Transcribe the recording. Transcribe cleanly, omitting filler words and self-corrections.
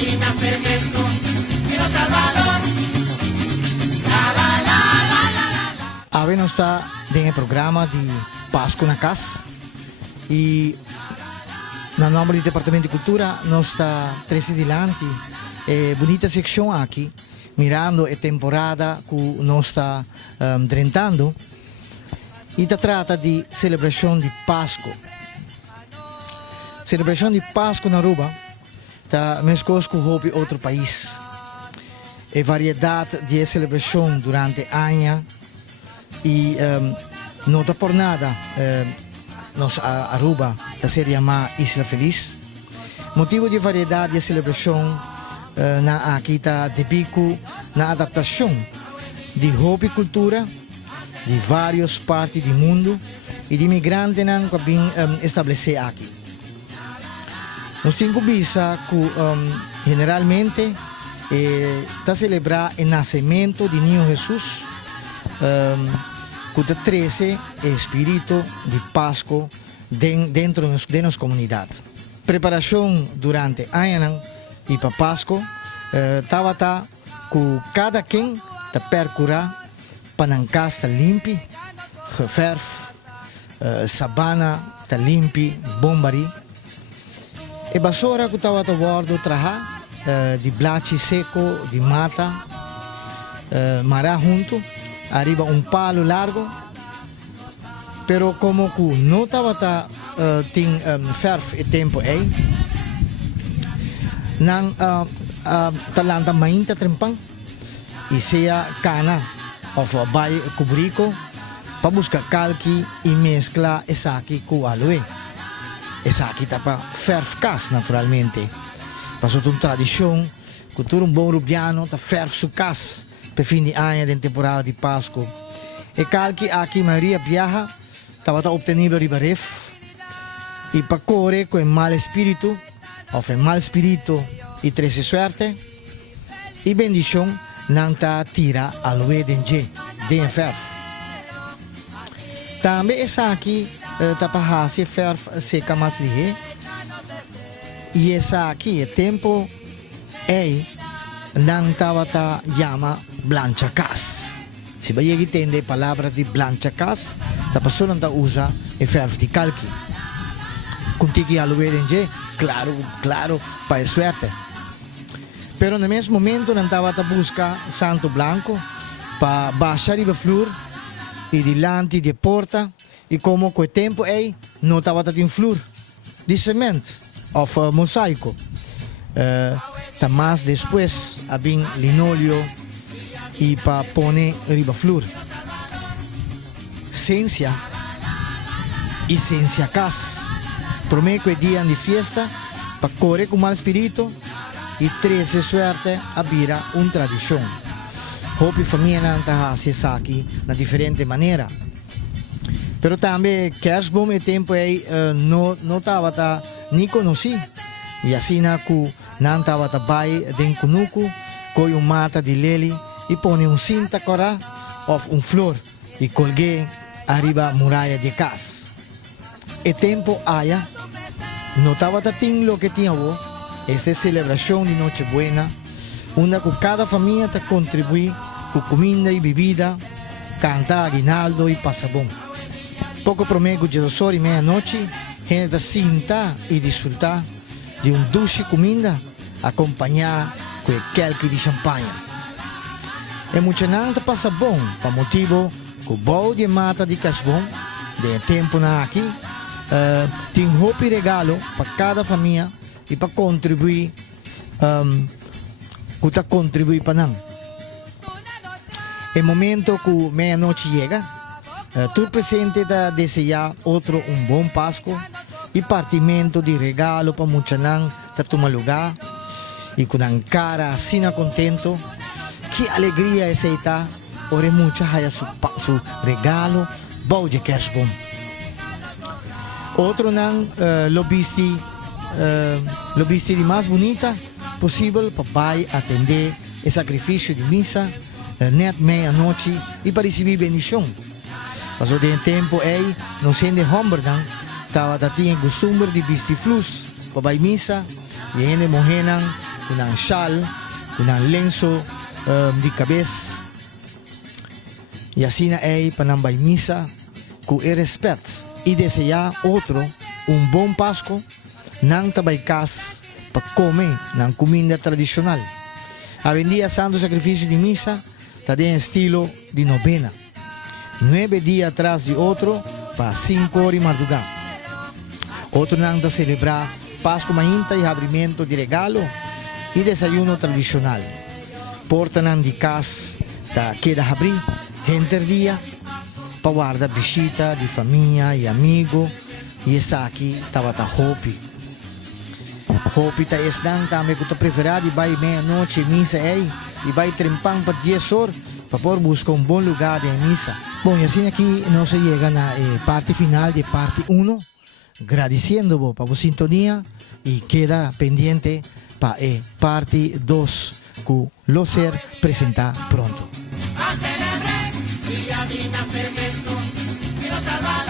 aquí nace Ernesto, Dios Salvador. La la la la la la. Ave nós está em programa de Páscoa na Casa e na nome do Departamento de Cultura nós está presidente bonita secção aqui mirando a temporada que nós está tratando e trata de celebração de Páscoa. Celebração de Páscoa na Aruba está mesmo com outro país. A variedade de celebração durante o ano e não está por nada nós Aruba da série chamada Isla Feliz. Motivo de variedade de celebração na aqui está de bico na adaptação de hobby cultura de várias partes do mundo e de imigrantes que vêm estabelecer aqui. Nós temos visa que generalmente está celebrar o nascimento de Niño Jesus que 13 espírito de Páscoa dentro de nossa comunidade. Preparação durante o ano e para Páscoa estava que cada quem está percorrer para a casa está limpo, geverf, sabana está limpo, bombari. E basura que estava a bordo traha de blachi seco, de mata, mará junto, arriba palo largo, pero como que não estava tem verf e tempo aí, nang talanta mainta trempang, e seja cana of bay kubriko, para buscar calki e mescla essa aqui com aloe. Essa aqui está para verf cas naturalmente. Passou uma tradição, cultura bom rubiano, está verf su cas. Per fim de ano, da temporada de Páscoa. E calque aqui, a maioria viaja, estava obtenido ribaref. E para correr com o mal espírito, ou o mal espírito e treze suerte, e bendição não está tira a lue de enfermo. Também essa aqui está para se ferf seca mais ligeira. E essa aqui é tempo é não estava a chama blancha cas. Se você entende a palavra de blancha cas, a pessoa não usa e ferro de calque. Contigo a lue de claro, para suerte. Pero no mesmo momento não estava a buscar santo branco para baixar a flor e delante de porta e como com o tempo aí não estava a ter flor de semente ou mosaico. Mas depois havia linóleo e para pôr riba flor. Ciência e ciência cas. Prometo que dia de festa para correr com o mal espírito e 13 suerte a vira uma tradição. Hope família não está a aqui de diferente maneira. Pero também kerstboom e tempo aí não estava nem conheci. E assim que não estava a bai dentro cunuco, coi mata de leli e põe cinta cora ou flor e colguei arriba muralha de casa. E tempo aya não estava a ter lo que tinha o esta celebração de Noche Buena, onde cada família está contribui com comida e bebida, canta aguinaldo e passa bom. Pouco prometo de 2 e meia-noite, gente sinta e desfrutar de duche comida acompanhar com quelque de champanhe. E muita gente passa bom, para motivo que o bom de mata de casbon, de tempo na aqui, tem roupa e regalo para cada família e para contribuir, para contribuir para nós. E momento que meia-noite chega, tu presente da desejar outro bom Páscoa e partimento de regalo para muita gente para tomar lugar e com a cara assim contento, que alegria é essa ore muita haya su regalo bom de kerstboom. Outro não lobisti de mais bonita possível para atender o sacrifício de missa net meia-noite e para receber bendição. Passou de tempo aí, não sendo Homberdang, estava tinha costume de vestir flus para a missa e ainda morreram un shawl, un lenzo de cabeza. Y así hay para nambay misa con el respeto y desear otro un buen Pascua, nang tabay kas para comer nang comida tradicional. A día santo sacrificio de misa está en estilo de novena. 9 días atrás de otro para 5 horas de madrugada. Otro nang da celebrar Pascua mainta y abrimiento de regalo y desayuno tradicional. Porta nang de casa da queda abrir gente día para guardar visita de familia y amigo y esa aquí estaba ta hopi. Hopi ta es dan también que te preferá de vai meia-noche misa y vai trempang para 10 horas para poder buscar un buen lugar de misa. Bueno, y así aquí no se llega a la parte final de parte 1. Agradeciendo por la sintonía y queda pendiente para parte 2 que lo ser presentar pronto. A celebrar, y a mí nace Cristo, Dios Salvador.